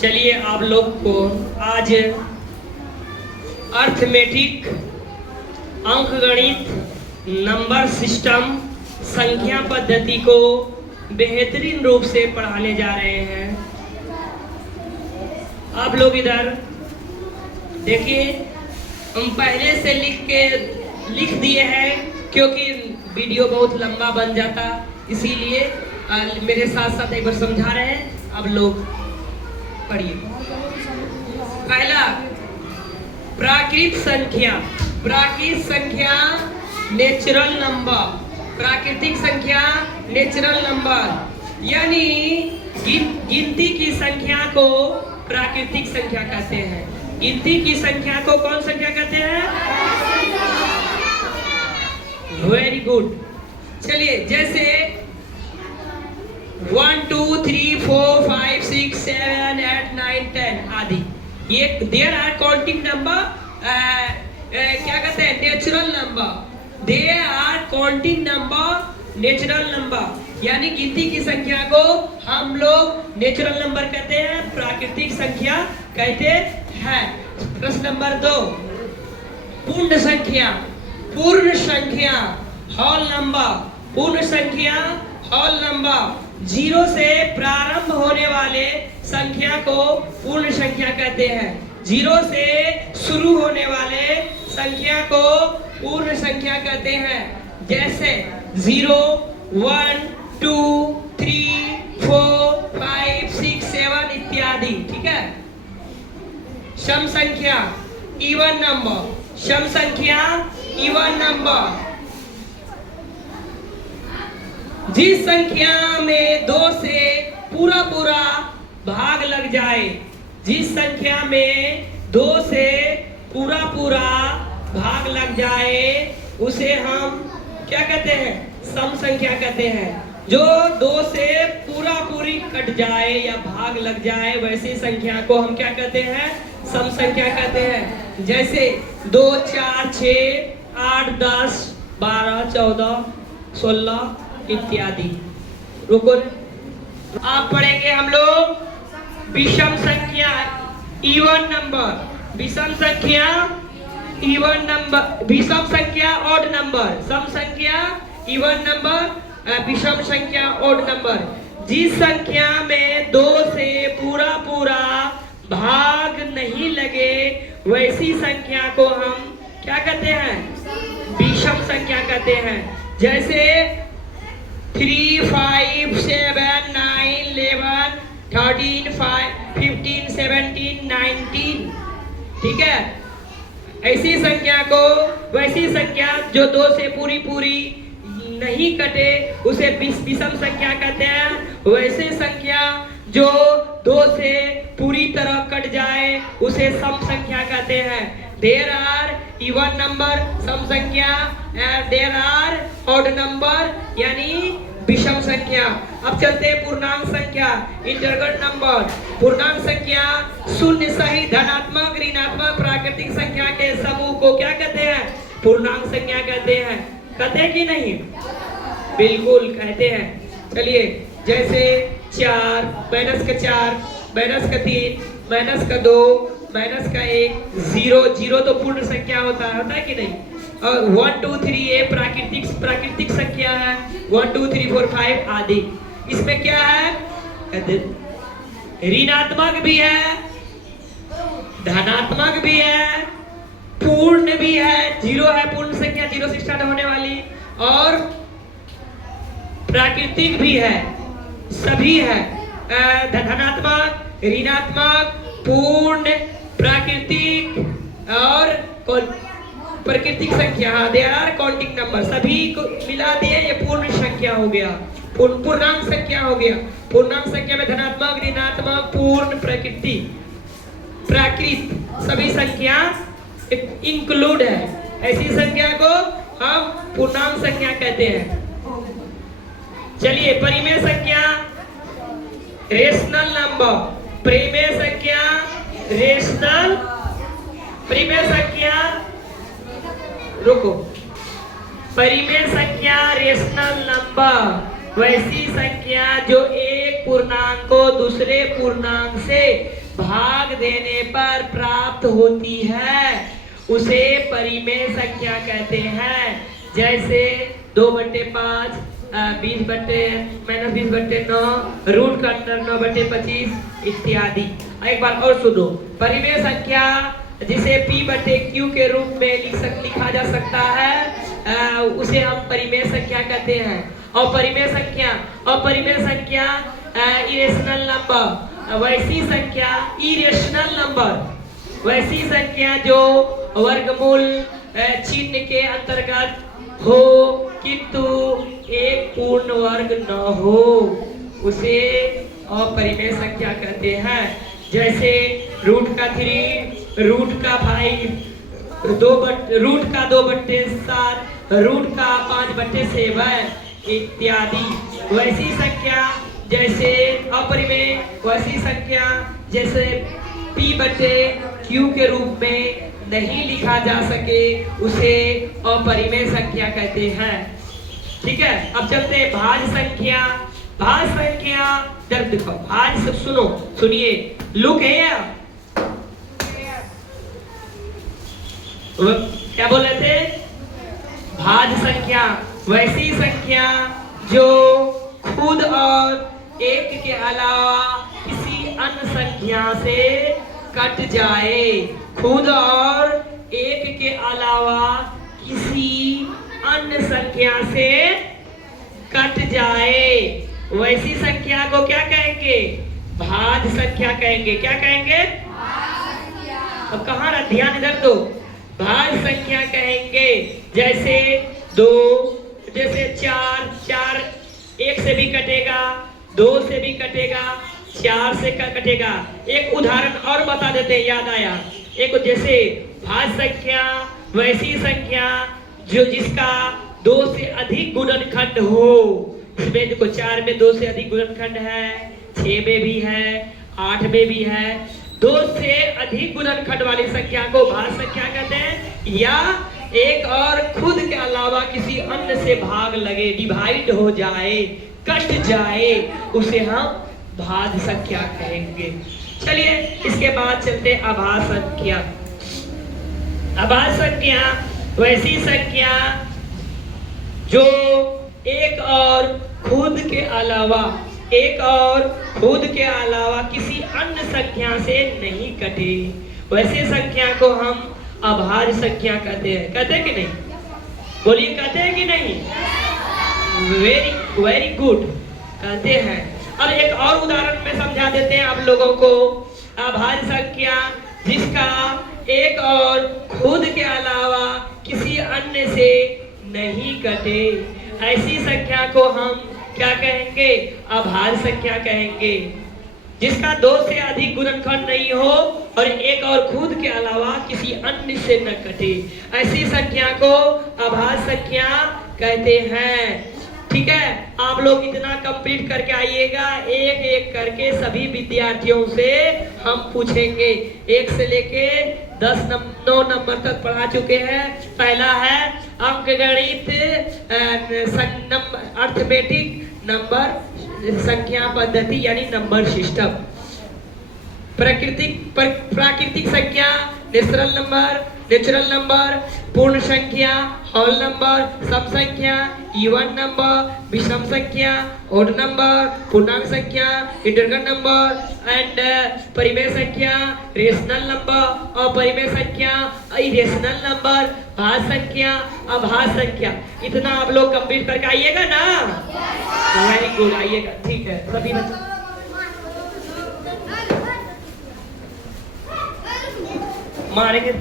चलिए आप लोग को आज अर्थमेटिक, अंकगणित, नंबर सिस्टम, संख्या पद्धति को बेहतरीन रूप से पढ़ाने जा रहे हैं। आप लोग इधर देखिए, हम पहले से लिख दिए हैं क्योंकि वीडियो बहुत लंबा बन जाता, इसीलिए मेरे साथ साथ एक बार समझा रहे हैं। अब लोग पढ़िए। पहला, प्राकृतिक संख्या। प्राकृतिक संख्या नेचुरल नंबर। प्राकृतिक संख्या नेचुरल नंबर यानी गिनती की संख्या को प्राकृतिक संख्या कहते हैं। गिनती की संख्या को कौन संख्या कहते हैं? Very good. चलिए, जैसे 1 2 3 4 5 6 7 8 9 10 आदि, ये देयर आर काउंटिंग नंबर। क्या कहते हैं? Natural number. There are counting number, natural number यानी गिनती की संख्या को हम लोग नेचुरल नंबर कहते हैं, प्राकृतिक संख्या कहते हैं। प्रश्न नंबर 2, पूर्ण संख्या। पूर्ण संख्या होल नंबर। पूर्ण संख्या होल नंबर, 0 से प्रारंभ होने वाले संख्या को पूर्ण संख्या कहते हैं। 0 से शुरू होने वाले संख्या को पूर्ण संख्या कहते हैं। जैसे 0 1 2 3 4 5 6 7 इत्यादि। ठीक है। सम संख्या इवन नंबर। सम संख्या इवन नंबर, जिस संख्या में 2 से पूरा भाग लग जाए। जिस संख्या में 2 से पूरा भाग लग जाए उसे हम क्या कहते हैं? सम संख्या कहते हैं। जो 2 से पूरी कट जाए या भाग लग जाए वैसी संख्या को हम क्या कहते हैं? सम संख्या कहते हैं। जैसे 2 4 6 8 10 12 14 16 इत्यादि। रुको, आप पढ़ेंगे हम लोग विषम संख्या इवन नंबर। विषम संख्या इवन नंबर, विषम संख्या ऑड नंबर। सम संख्या इवन नंबर, विषम संख्या ऑड नंबर। जिस संख्या में 2 से पूरा भाग नहीं लगे वैसी संख्या को हम क्या कहते हैं? विषम संख्या कहते हैं। जैसे 3 5 7 9 11 13 15 17 19। ठीक है। ऐसी संख्या को, वैसी संख्या जो 2 से पूरी नहीं कटे उसे विषम संख्या कहते हैं। वैसे संख्या जो 2 से पूरी तरह कट जाए उसे सम संख्या कहते हैं। देयर आर इवन नंबर सम संख्या, देयर आर ऑड नंबर यानी विषम संख्या। अब चलते हैं पूर्णांक संख्या, इंटीजर नंबर। पूर्णांक संख्या शून्य सहित धनात्मक, ऋणात्मक, प्राकृतिक संख्या के समूह को क्या कहते हैं? पूर्णांक संख्या कहते हैं। कहते हैं कि नहीं? बिल्कुल कहते हैं। चलिए, जैसे 4 माइनस का 4 माइनस का 3 माइनस का 2 माइनस का 1 0 तो पूर्ण संख्या होता है कि नहीं? और 1 2 3 ये प्राकृतिक संख्या है। 1 2 3 4 5 आदि। इसमें क्या है? ऋणात्मक भी है, धनात्मक भी है, पूर्ण भी है। 0 है पूर्ण संख्या, 0 से स्टार्ट होने वाली, और प्राकृतिक भी है। सभी है, धनात्मक, ऋणात्मक, पूर्ण, प्राकृतिक और प्राकृतिक संख्या। There are counting number. सभी को मिला दिए, ये पूर्ण संख्या हो गया, पूर्णांक संख्या हो गया। पूर्णांक संख्या में धनात्मक, ऋणात्मक, पूर्ण, प्राकृत सभी संख्या इंक्लूड है। ऐसी संख्या को हम पूर्णांक संख्या कहते हैं। चलिए, परिमेय संख्या रेशनल नंबर। परिमेय संख्या रेशनल, परिमेय संख्या, रुको, परिमेय संख्या रेशनल नंबर। वैसी संख्या जो एक पूर्णांक को दूसरे पूर्णांक से भाग देने पर प्राप्त होती है उसे परिमेय संख्या कहते हैं। जैसे 2/5, 20/-9, रूट का अंदर 9/25 इत्यादि। एक बार और सुनो, परिमेय संख्या जिसे P/Q के रूप में लिखा जा सकता है उसे हम परिमेय संख्या कहते हैं। और परिमेय संख्या इरेशनल नंबर, वैसी संख्या इरेशनल नंबर, वैसी संख्या जो वर्गमूल चिन्ह के अंतर्गत हो किंतु एक पूर्ण वर्ग न हो उसे अपरिमेय संख्या कहते हैं। जैसे रूट का 3, रूट का 5, रूट का 2/7, रूट का 5/7 इत्यादि। वैसी संख्या जैसे अपरिमेय, वैसी संख्या जैसे P/Q के रूप में नहीं लिखा जा सके उसे अपरिमेय संख्या कहते हैं। ठीक है, अब चलते हैं भाज्य संख्या। भाज्य संख्या जब देखो, भाज्य सब सुनिए, लुक हियर। क्या बोल रहे थे? भाज्य संख्या वैसी संख्या जो खुद और एक के अलावा किसी अन्य संख्या से कट जाए, खुद और एक के अलावा किसी अन्य संख्या से कट जाए, वैसी संख्या को क्या कहेंगे? भाज्य संख्या कहेंगे। क्या कहेंगे? अब कहाँ रहा ध्यान, इधर दो। भाज्य संख्या कहेंगे। जैसे 2, जैसे 4 1 से भी कटेगा, 2 से भी कटेगा, 4 से कटेगा। एक उदाहरण और बता देते हैं, याद आया। एक जैसे भाज्य संख्या वैसी संख्या जो जिसका 2 से अधिक गुणनखंड हो। इसमें देखो 4 में 2 से अधिक गुणनखंड है, 6 में भी है, 8 में भी है। 2 से अधिक गुणनखंड वाली संख्या को भाज्य संख्या कहते हैं। या एक और खुद के अलावा किसी अन्य से भाग लगे, डिवाइड हो जाए, कट जाए, उसे हम भाज्य संख्या कहेंगे। चलिए इसके बाद चलते अभाज्य संख्या। अभाज्य संख्या वैसी संख्या जो एक और खुद के अलावा किसी अन्य संख्या से नहीं कटे, वैसे संख्या को हम अभाज्य संख्या कहते हैं। कहते हैं कि नहीं? बोलिए, कहते हैं कि नहीं? वेरी गुड, कहते हैं। अब एक और उदाहरण में समझा देते हैं आप लोगों को। अभाज्य संख्या जिसका एक और खुद के अलावा किसी अन्य से नहीं कटे, ऐसी संख्या को हम क्या कहेंगे? अभाज्य संख्या कहेंगे। जिसका 2 से अधिक गुणनखंड नहीं हो और एक और खुद के अलावा किसी अन्य से न कटे, ऐसी संख्या को अभाज्य संख्या कहते हैं। ठीक है, आप लोग इतना कंप्लीट करके आइएगा। एक एक करके सभी विद्यार्थियों से हम पूछेंगे। 1 से लेके 9 नंबर तक पढ़ा चुके हैं। पहला है अंकगणित, अर्थमेटिक नंबर संख्या पद्धति यानी नंबर सिस्टम। प्राकृतिक संख्या, नेचुरल नंबर, पूर्ण संख्या, होल नंबर, सम संख्या, इवन नंबर, विषम संख्या, ओड नंबर, पूर्णांक संख्या, इंटीजर नंबर एंड परिमेय संख्या, रेशनल नंबर, अपरिमेय संख्या, इरेशनल नंबर, भाज्य संख्या, अभाज्य संख्या। इतना आप लोग कंप्लीट करके आइएगा ना? वेरी गुड, आइएगा। ठीक है सभी बच्चे मारेंगे।